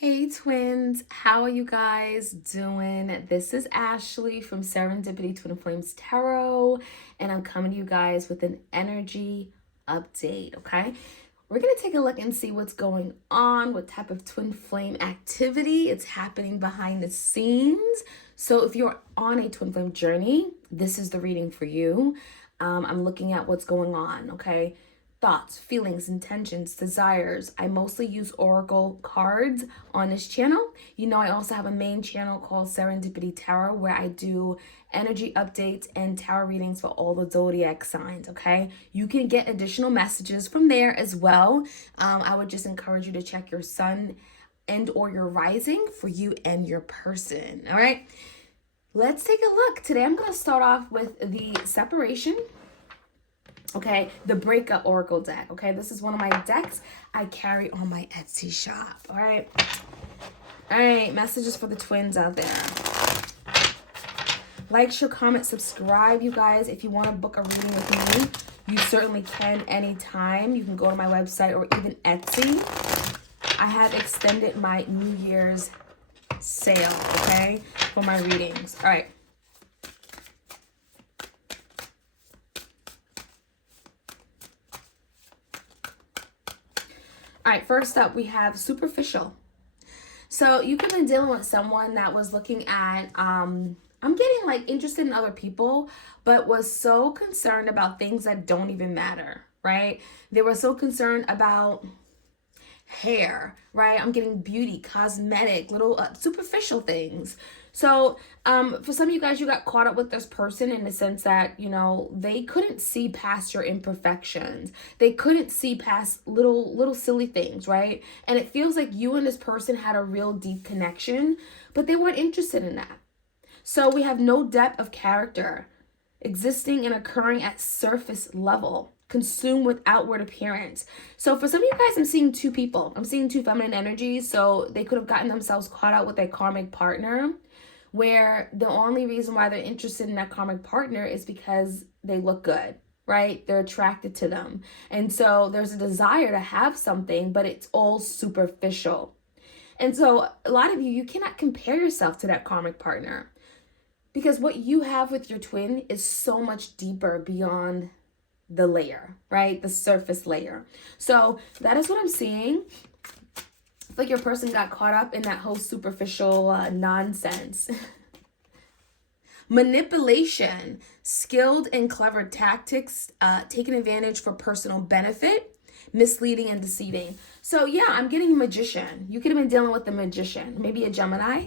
Hey twins, how are you guys doing? This is Ashley from Serendipity Twinflames Tarot, and I'm coming to you guys with an energy update, okay? We're going to take a look and see what's going on, what type of twin flame activity is happening behind the scenes. So if you're on a twin flame journey, this is the reading for you. I'm looking at what's going on, okay? Thoughts, feelings, intentions, desires. I mostly use oracle cards on this channel. You know, I also have a main channel called Serendipity Tarot where I do energy updates and tarot readings for all the zodiac signs, okay? You can get additional messages from there as well. I would just encourage you to check your sun and or your rising for you and your person, all right? Let's take a look. Today I'm going to start off with the separation. Okay, the breakup oracle deck. Okay, this is one of my decks I carry on my Etsy shop. All right, messages for the twins out there. Like, share, comment, subscribe, you guys. If you want to book a reading with me, you certainly can anytime. You can go to my website or even Etsy. I have extended my New Year's sale, okay, for my readings. All right. All right, first up, we have superficial. So you could have been dealing with someone that was looking at, I'm getting like interested in other people, but was so concerned about things that don't even matter, right? They were so concerned about hair, right? I'm getting beauty, cosmetic, little superficial things. So for some of you guys, you got caught up with this person in the sense that, you know, they couldn't see past your imperfections. They couldn't see past little silly things, right? And it feels like you and this person had a real deep connection, but they weren't interested in that. So we have no depth of character existing and occurring at surface level, consumed with outward appearance. So for some of you guys, I'm seeing two people. I'm seeing two feminine energies. So they could have gotten themselves caught out with a karmic partner where the only reason why they're interested in that karmic partner is because they look good, right? They're attracted to them. And so there's a desire to have something, but it's all superficial. And so a lot of you cannot compare yourself to that karmic partner because what you have with your twin is so much deeper beyond the layer, right? The surface layer. So that is what I'm seeing. It's like your person got caught up in that whole superficial nonsense. Manipulation, skilled and clever tactics, taking advantage for personal benefit, misleading and deceiving. So yeah, I'm getting a magician. You could have been dealing with the magician, maybe a Gemini.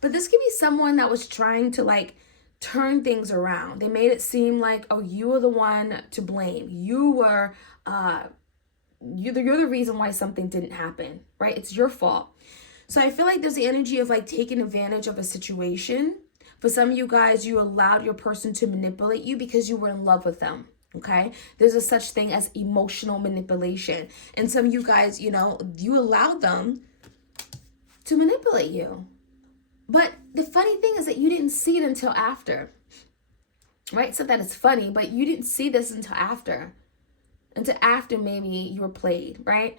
But this could be someone that was trying to like turn things around. They made it seem like, oh, you were the one to blame. You were, you're the reason why something didn't happen, right? It's your fault. So I feel like there's the energy of like taking advantage of a situation. For some of you guys, you allowed your person to manipulate you because you were in love with them. Okay, there's a such thing as emotional manipulation. And some of you guys, you know, you allowed them to manipulate you. But the funny thing is that you didn't see it until after, right? So that it's funny, but you didn't see this until after maybe you were played, right?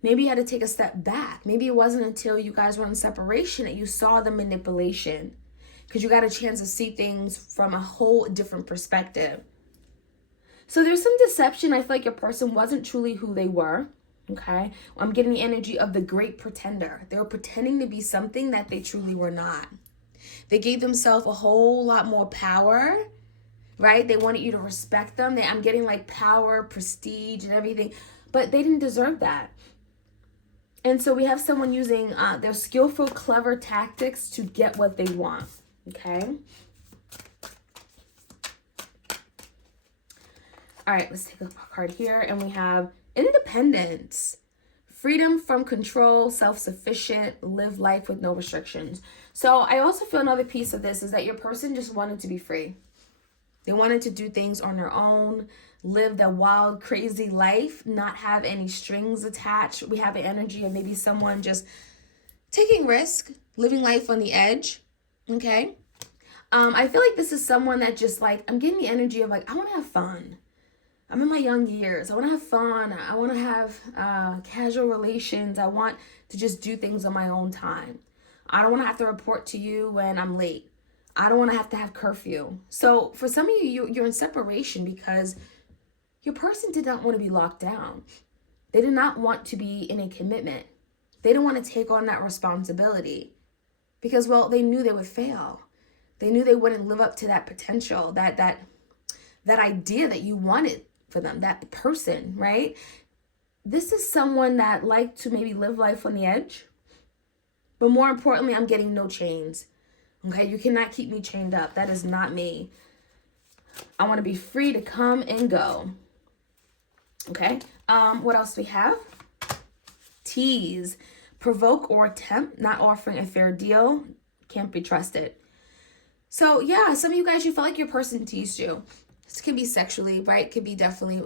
Maybe you had to take a step back. Maybe it wasn't until you guys were in separation that you saw the manipulation because you got a chance to see things from a whole different perspective. So there's some deception. I feel like your person wasn't truly who they were. Okay, I'm getting the energy of the great pretender. They were pretending to be something that they truly were not. They gave themselves a whole lot more power, right? They wanted you to respect them. I'm getting like power, prestige, and everything, but they didn't deserve that. And so we have someone using their skillful, clever tactics to get what they want, okay? All right, let's take a card here, and we have independence, freedom from control, self-sufficient, live life with no restrictions. So I also feel another piece of this is that your person just wanted to be free. They wanted to do things on their own, live their wild, crazy life, not have any strings attached. We have an energy of maybe someone just taking risk, living life on the edge, okay? I feel like this is someone that just like, I'm getting the energy of like, I want to have fun. I'm in my young years. I want to have fun. I want to have casual relations. I want to just do things on my own time. I don't want to have to report to you when I'm late. I don't want to have curfew. So for some of you're in separation because your person did not want to be locked down. They did not want to be in a commitment. They didn't want to take on that responsibility because, well, they knew they would fail. They knew they wouldn't live up to that potential, that idea that you wanted for them, that person, right? This is someone that liked to maybe live life on the edge. But more importantly, I'm getting no chains. Okay, you cannot keep me chained up. That is not me. I want to be free to come and go. Okay, what else do we have? Tease, provoke or tempt, not offering a fair deal, can't be trusted. So yeah, some of you guys, you felt like your person teased you. This could be sexually, right? Could be definitely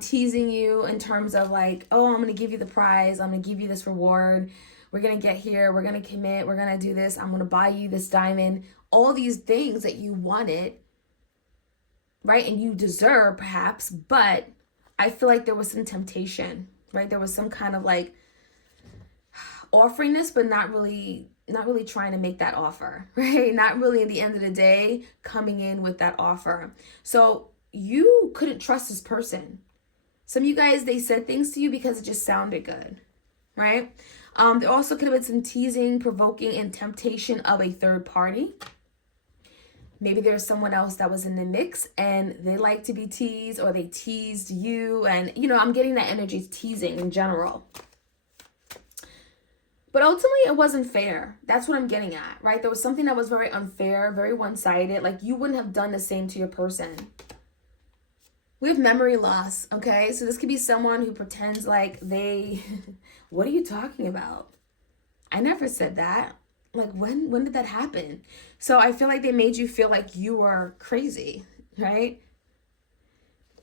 teasing you in terms of like, oh, I'm going to give you the prize. I'm going to give you this reward. We're going to get here. We're going to commit. We're going to do this. I'm going to buy you this diamond. All these things that you wanted, right? And you deserve perhaps, but I feel like there was some temptation, right? There was some kind of like offering this, but not really trying to make that offer, right? Not really at the end of the day coming in with that offer. So you couldn't trust this person. Some of you guys, they said things to you because it just sounded good, right? There also could have been some teasing, provoking, and temptation of a third party. Maybe there's someone else that was in the mix and they like to be teased or they teased you. And, I'm getting that energy teasing in general. But ultimately, it wasn't fair. That's what I'm getting at, right? There was something that was very unfair, very one-sided. Like, you wouldn't have done the same to your person. We have memory loss, okay? So this could be someone who pretends like they... What are you talking about? I never said that. Like, when did that happen? So I feel like they made you feel like you were crazy, right?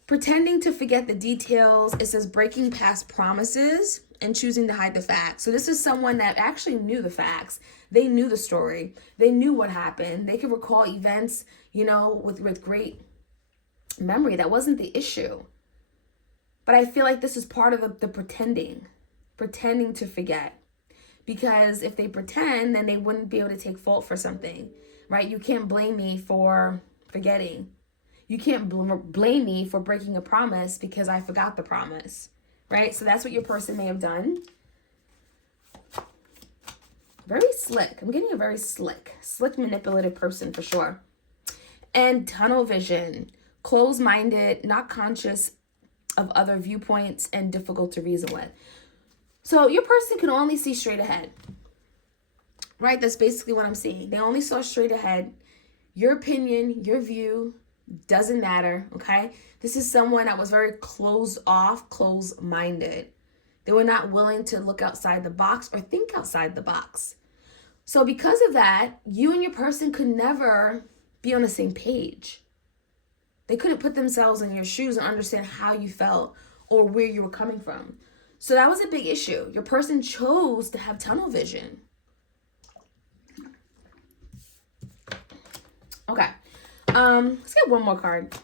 Pretending to forget the details. It says breaking past promises and choosing to hide the facts. So this is someone that actually knew the facts. They knew the story. They knew what happened. They could recall events, with great memory. That wasn't the issue. But I feel like this is part of the pretending to forget. Because if they pretend, then they wouldn't be able to take fault for something, right? You can't blame me for forgetting. You can't blame me for breaking a promise because I forgot the promise. Right? So that's what your person may have done. Very slick. I'm getting a very slick manipulative person for sure. And tunnel vision. Closed-minded, not conscious of other viewpoints, and difficult to reason with. So your person can only see straight ahead. Right? That's basically what I'm seeing. They only saw straight ahead. Your opinion, your view doesn't matter, okay? This is someone that was very closed off, closed-minded. They were not willing to look outside the box or think outside the box. So because of that, you and your person could never be on the same page. They couldn't put themselves in your shoes and understand how you felt or where you were coming from. So that was a big issue. Your person chose to have tunnel vision. Okay. Let's get one more card.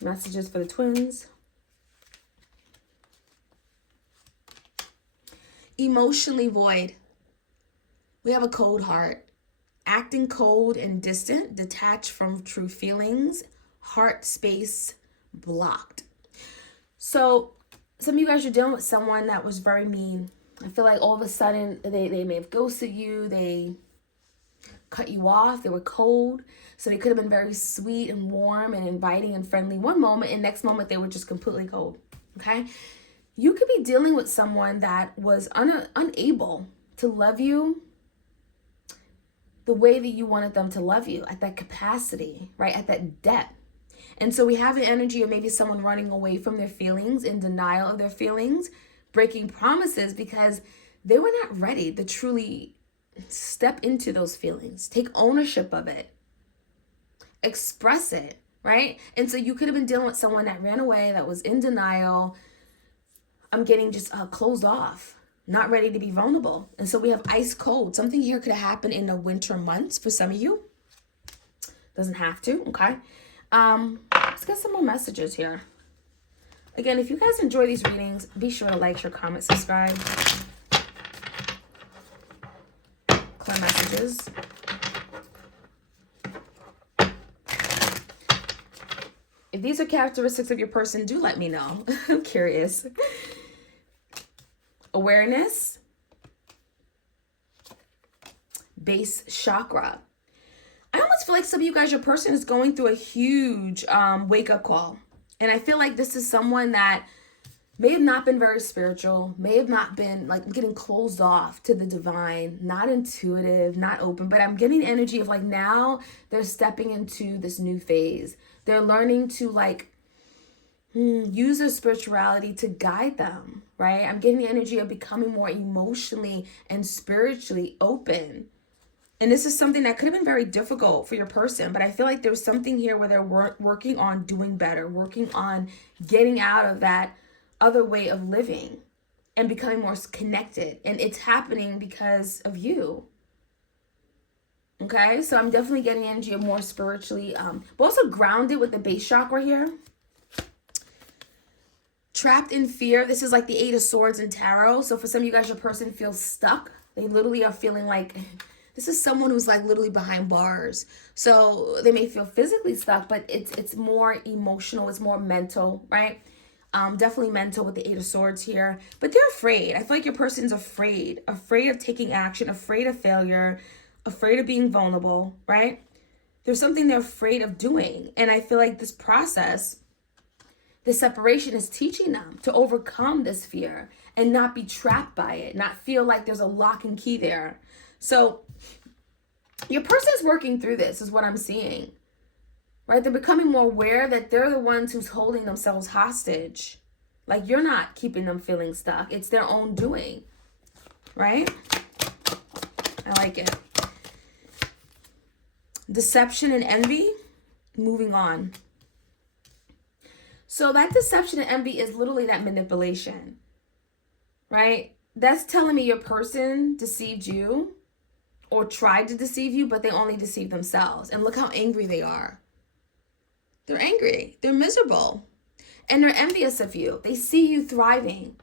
Messages for the twins. Emotionally void. We have a cold heart. Acting cold and distant, detached from true feelings, heart space blocked. So some of you guys are dealing with someone that was very mean. I feel like all of a sudden they may have ghosted you. They cut you off. They were cold. So they could have been very sweet and warm and inviting and friendly one moment, and next moment they were just completely cold. Okay? You could be dealing with someone that was unable to love you the way that you wanted them to love you, at that capacity, right? At that depth. And so we have the energy of maybe someone running away from their feelings, in denial of their feelings, breaking promises because they were not ready to truly step into those feelings, take ownership of it, express it, right? And so you could have been dealing with someone that ran away, that was in denial. I'm getting just closed off, not ready to be vulnerable. And so we have ice cold. Something here could have happened in the winter months for some of you. Doesn't have to, okay? Let's get some more messages here. Again, if you guys enjoy these readings, be sure to like, share, comment, subscribe. Clear messages. If these are characteristics of your person, do let me know. I'm curious. Awareness. Base chakra. I almost feel like some of you guys, your person is going through a huge wake-up call. And I feel like this is someone that may have not been very spiritual, may have not been like getting closed off to the divine, not intuitive, not open, but I'm getting the energy of like now they're stepping into this new phase. They're learning to like use their spirituality to guide them, right? I'm getting the energy of becoming more emotionally and spiritually open. And this is something that could have been very difficult for your person, but I feel like there's something here where they're working on doing better, working on getting out of that other way of living and becoming more connected. And it's happening because of you. Okay, so I'm definitely getting energy of more spiritually, but also grounded with the base chakra here. Trapped in fear. This is like the 8 of Swords in tarot. So for some of you guys, your person feels stuck. They literally are feeling like this is someone who's like literally behind bars. So they may feel physically stuck, but it's more emotional. It's more mental, right? Definitely mental with the 8 of Swords here. But they're afraid. I feel like your person's afraid. Afraid of taking action. Afraid of failure. Afraid of being vulnerable, right? There's something they're afraid of doing. And I feel like this process, the separation is teaching them to overcome this fear and not be trapped by it. Not feel like there's a lock and key there. So your person is working through this is what I'm seeing, right? They're becoming more aware that they're the ones who's holding themselves hostage. Like you're not keeping them feeling stuck. It's their own doing, right? I like it. Deception and envy, moving on. So that deception and envy is literally that manipulation, right? That's telling me your person deceived you or tried to deceive you, but they only deceived themselves. And look how angry they are. They're angry. They're miserable. And they're envious of you. They see you thriving.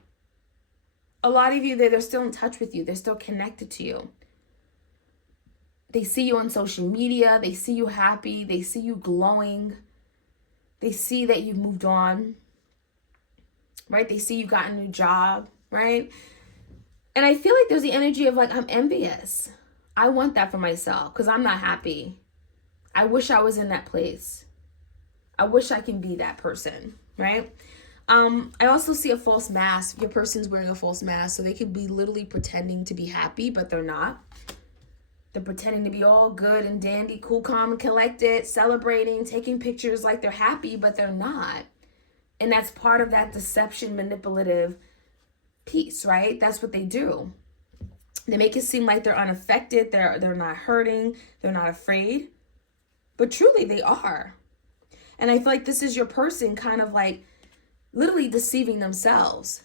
A lot of you, they're still in touch with you. They're still connected to you. They see you on social media. They see you happy. They see you glowing. They see that you've moved on, right? They see you got a new job, right? And I feel like there's the energy of like, I'm envious. I want that for myself because I'm not happy. I wish I was in that place. I wish I can be that person, right? I also see a false mask. Your person's wearing a false mask, so they could be literally pretending to be happy, but they're not. They're pretending to be all good and dandy, cool, calm, and collected, celebrating, taking pictures like they're happy, but they're not. And that's part of that deception, manipulative piece, right? That's what they do. They make it seem like they're unaffected, they're not hurting, they're not afraid. But truly, they are. And I feel like this is your person kind of like literally deceiving themselves.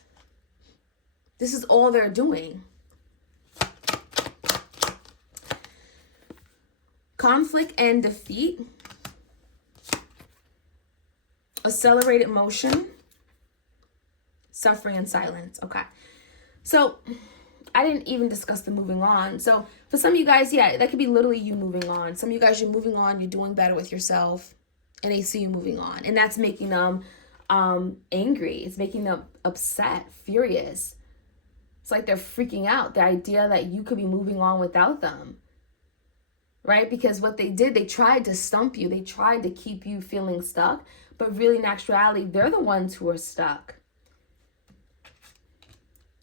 This is all they're doing. Conflict and defeat. Accelerated motion. Suffering and silence. Okay. So I didn't even discuss the moving on. So for some of you guys, yeah, that could be literally you moving on. Some of you guys, you're moving on. You're doing better with yourself. And they see you moving on. And that's making them angry. It's making them upset, furious. It's like they're freaking out. The idea that you could be moving on without them. Right? Because what they did, they tried to stump you. They tried to keep you feeling stuck. But really, in actuality, they're the ones who are stuck.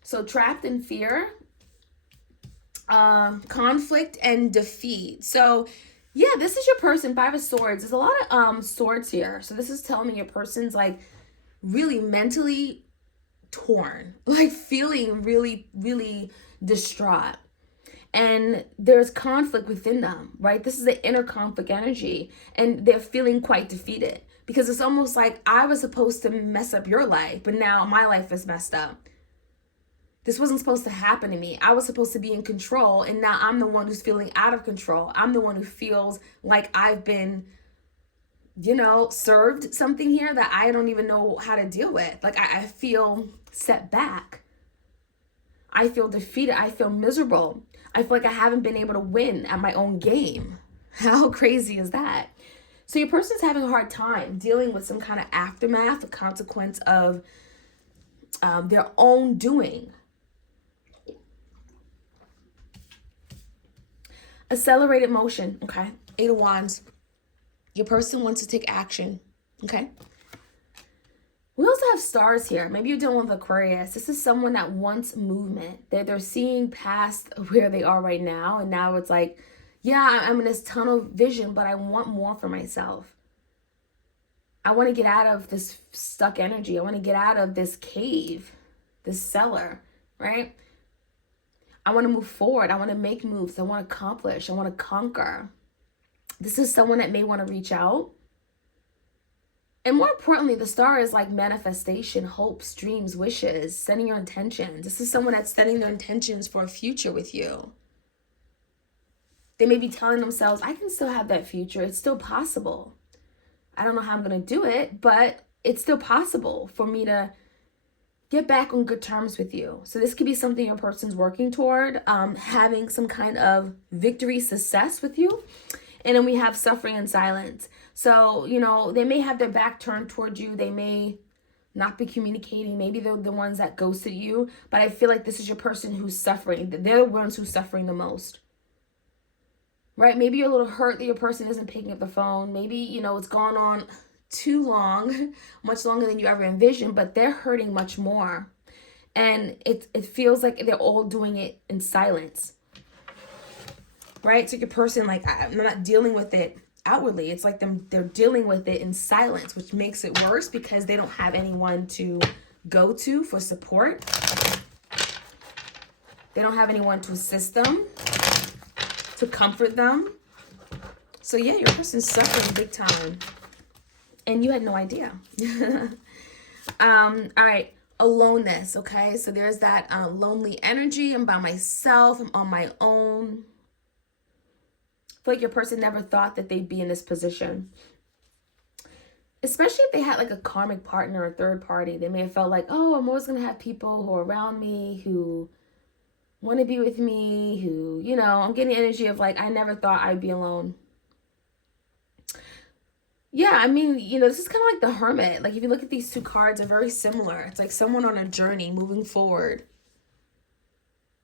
So trapped in fear, conflict and defeat. So yeah, this is your person, 5 of Swords. There's a lot of swords here. So this is telling me your person's like really mentally torn, like feeling really, really distraught. And there's conflict within them, right? This is the inner conflict energy. And they're feeling quite defeated because it's almost like I was supposed to mess up your life, but now my life is messed up. This wasn't supposed to happen to me. I was supposed to be in control, and now I'm the one who's feeling out of control. I'm the one who feels like I've been served something here that I don't even know how to deal with. Like I feel set back. I feel defeated. I feel miserable. I feel like I haven't been able to win at my own game. How crazy is that? So your person's having a hard time dealing with some kind of aftermath, a consequence of their own doing. Accelerated motion, okay? 8 of Wands. Your person wants to take action, okay? We also have stars here. Maybe you're dealing with Aquarius. This is someone that wants movement. They're seeing past where they are right now. And now it's like, yeah, I'm in this tunnel vision, but I want more for myself. I want to get out of this stuck energy. I want to get out of this cave, this cellar, right? I want to move forward. I want to make moves. I want to accomplish. I want to conquer. This is someone that may want to reach out. And more importantly, the star is like manifestation, hopes, dreams, wishes, setting your intentions. This is someone that's setting their intentions for a future with you. They may be telling themselves, I can still have that future. It's still possible. I don't know how I'm going to do it, but it's still possible for me to get back on good terms with you. So this could be something your person's working toward, having some kind of victory, success with you. And then we have suffering and silence. So, they may have their back turned towards you. They may not be communicating. Maybe they're the ones that ghosted you. But I feel like this is your person who's suffering. They're the ones who's suffering the most. Right? Maybe you're a little hurt that your person isn't picking up the phone. Maybe, it's gone on too long, much longer than you ever envisioned. But they're hurting much more. And it feels like they're all doing it in silence. Right? So your person, like, I'm not dealing with it outwardly. It's like they're dealing with it in silence, which makes it worse because they don't have anyone to go to for support. They don't have anyone to assist them, to comfort them. So yeah, your person's suffering big time. And you had no idea. All right. Aloneness, okay? So there's that lonely energy. I'm by myself. I'm on my own. I feel like your person never thought that they'd be in this position. Especially if they had like a karmic partner or third party. They may have felt like, oh, I'm always going to have people who are around me, who want to be with me, who, I'm getting the energy of like, I never thought I'd be alone. Yeah, I mean, this is kind of like the Hermit. Like if you look at these two cards, they're very similar. It's like someone on a journey moving forward.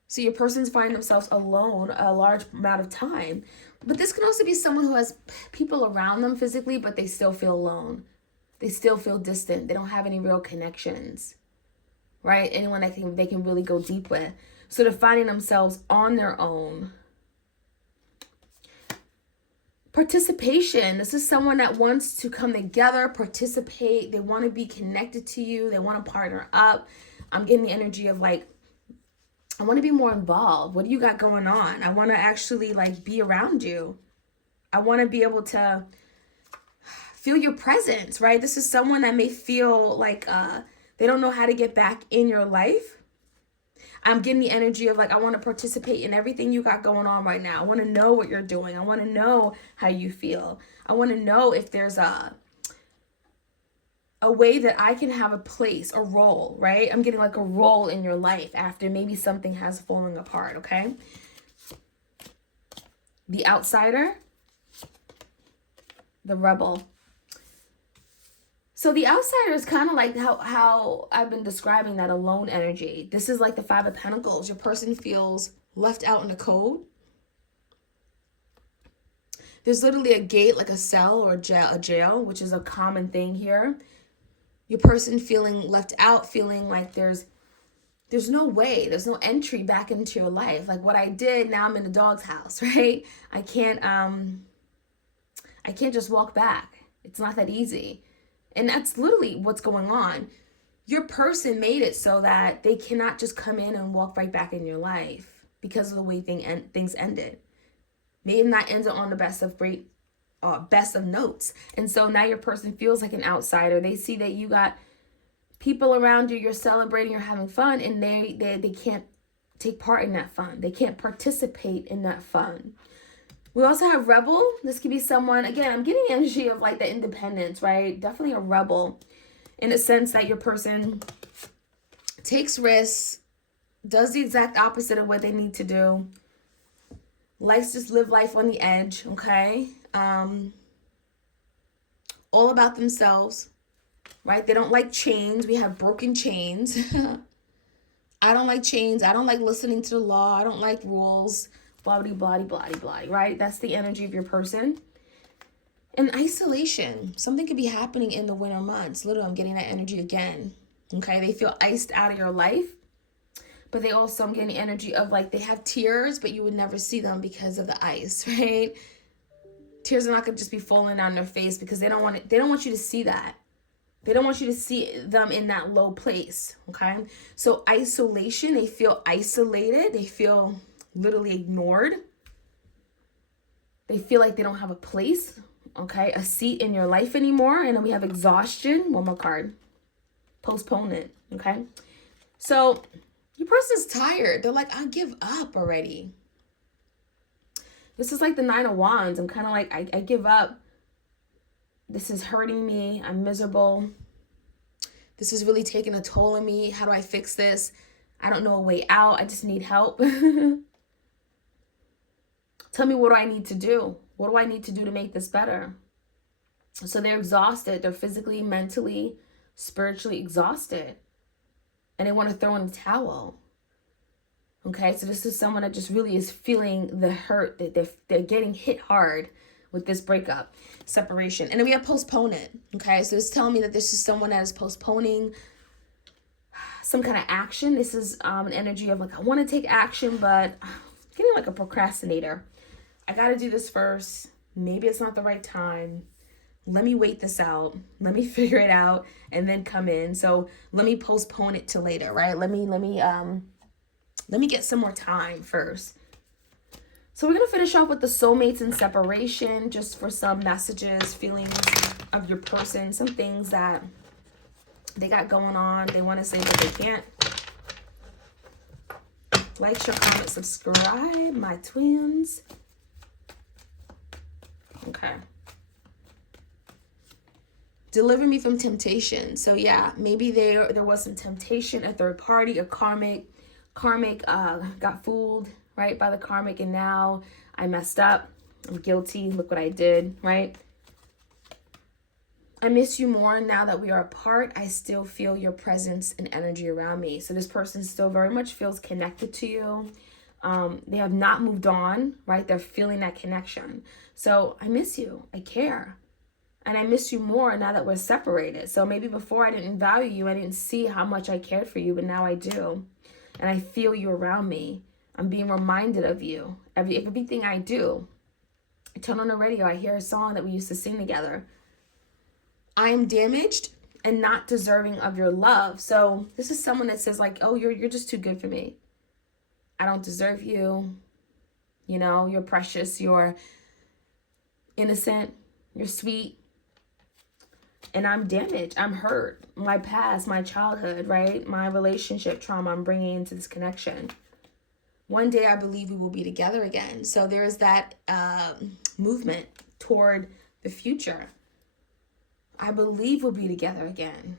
So your person's finding themselves alone a large amount of time. But this can also be someone who has people around them physically, but they still feel alone. They still feel distant. They don't have any real connections, right? Anyone that they can really go deep with. So they're finding themselves on their own. Participation. This is someone that wants to come together, participate. They want to be connected to you. They want to partner up. I'm getting the energy of like, I want to be more involved. What do you got going on? I want to actually like be around you. I want to be able to feel your presence, right? This is someone that may feel like they don't know how to get back in your life. I'm getting the energy of like, I want to participate in everything you got going on right now. I want to know what you're doing. I want to know how you feel. I want to know if there's a way that I can have a place, a role, right? I'm getting like a role in your life after maybe something has fallen apart, okay? The outsider, the rebel. So the outsider is kind of like how I've been describing that alone energy. This is like the Five of Pentacles. Your person feels left out in the cold. There's literally a gate, like a cell or a jail, which is a common thing here. Your person feeling left out, feeling like there's no way, there's no entry back into your life. Like what I did, now I'm in the dog's house, right? I can't just walk back. It's not that easy. And that's literally what's going on. Your person made it so that they cannot just come in and walk right back in your life because of the way things ended. Maybe not ended on the best of notes. And so now your person feels like an outsider. They see that you got people around you, you're celebrating, you're having fun, and they can't take part in that fun. They can't participate in that fun. We also have rebel. This could be someone, again, I'm getting energy of like the independence, right? Definitely a rebel in a sense that your person takes risks, does the exact opposite of what they need to do, likes to just live life on the edge, okay? All about themselves, right? They don't like chains. We have broken chains. I don't like chains. I don't like listening to the law. I don't like rules. Blah, blah, blah, blah, blah, right? That's the energy of your person. And isolation. Something could be happening in the winter months. Literally, I'm getting that energy again. Okay, they feel iced out of your life. But they also, I'm getting the energy of like they have tears, but you would never see them because of the ice, right? Tears are not going to just be falling down their face because they don't want it. They don't want you to see that. They don't want you to see them in that low place, okay? So isolation, they feel isolated. They feel literally ignored. They feel like they don't have a place, okay? A seat in your life anymore. And then we have exhaustion. One more card. Postponement, okay? So your person's tired. They're like, I give up already. This is like the 9 of Wands. I'm kind of like, I give up. This is hurting me. I'm miserable. This is really taking a toll on me. How do I fix this? I don't know a way out. I just need help. Tell me, what do I need to do? What do I need to do to make this better? So they're exhausted. They're physically, mentally, spiritually exhausted. And they want to throw in the towel. Okay, so this is someone that just really is feeling the hurt. That they're getting hit hard with this breakup, separation. And then we have postpone it. Okay, so it's telling me that this is someone that is postponing some kind of action. This is an energy of like, I want to take action, but I'm getting like a procrastinator. I got to do this first. Maybe it's not the right time. Let me wait this out. Let me figure it out and then come in. So let me postpone it to later, right? Let me get some more time first. So we're going to finish off with the soulmates and separation, just for some messages, feelings of your person, some things that they got going on. They want to say, but they can't. Like, share, comment, subscribe, my twins. Okay. Deliver me from temptation. So yeah, maybe there was some temptation, a third party, a karmic got fooled, right, by the karmic, and now I messed up. I'm guilty. Look what I did, right? I miss you more now that we are apart. I still feel your presence and energy around me. So this person still very much feels connected to you. They have not moved on, right? They're feeling that connection. So I miss you. I care. And I miss you more now that we're separated. So maybe before I didn't value you. I didn't see how much I cared for you, but now I do. And I feel you around me. I'm being reminded of you. Everything I do. I turn on the radio. I hear a song that we used to sing together. I am damaged and not deserving of your love. So this is someone that says like, oh, you're just too good for me. I don't deserve you. You know, you're precious. You're innocent. You're sweet. And I'm damaged. I'm hurt. My past, my childhood, right? My relationship trauma I'm bringing into this connection. One day I believe we will be together again. So there is that movement toward the future. I believe we'll be together again.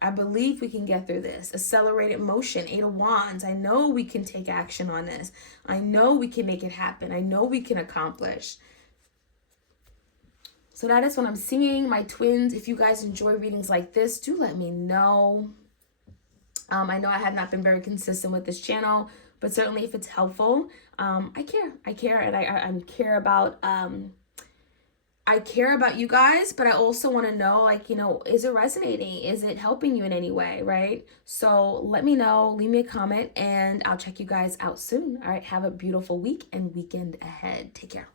I believe we can get through this. Accelerated motion, 8 of Wands. I know we can take action on this. I know we can make it happen. I know we can accomplish. So that is what I'm seeing, my twins. If you guys enjoy readings like this, do let me know. I know I have not been very consistent with this channel, but certainly if it's helpful, I care, and I care about you guys, but I also want to know, like, you know, is it resonating? Is it helping you in any way, right? So let me know, leave me a comment, and I'll check you guys out soon. All right, have a beautiful week and weekend ahead. Take care.